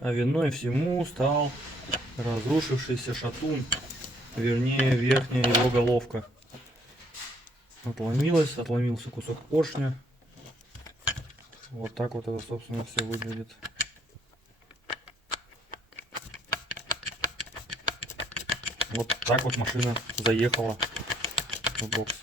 А виной всему стал разрушившийся шатун, вернее верхняя его головка. Отломилась, отломился кусок поршня. Вот так вот это, собственно, все выглядит. Вот так вот машина заехала в бокс.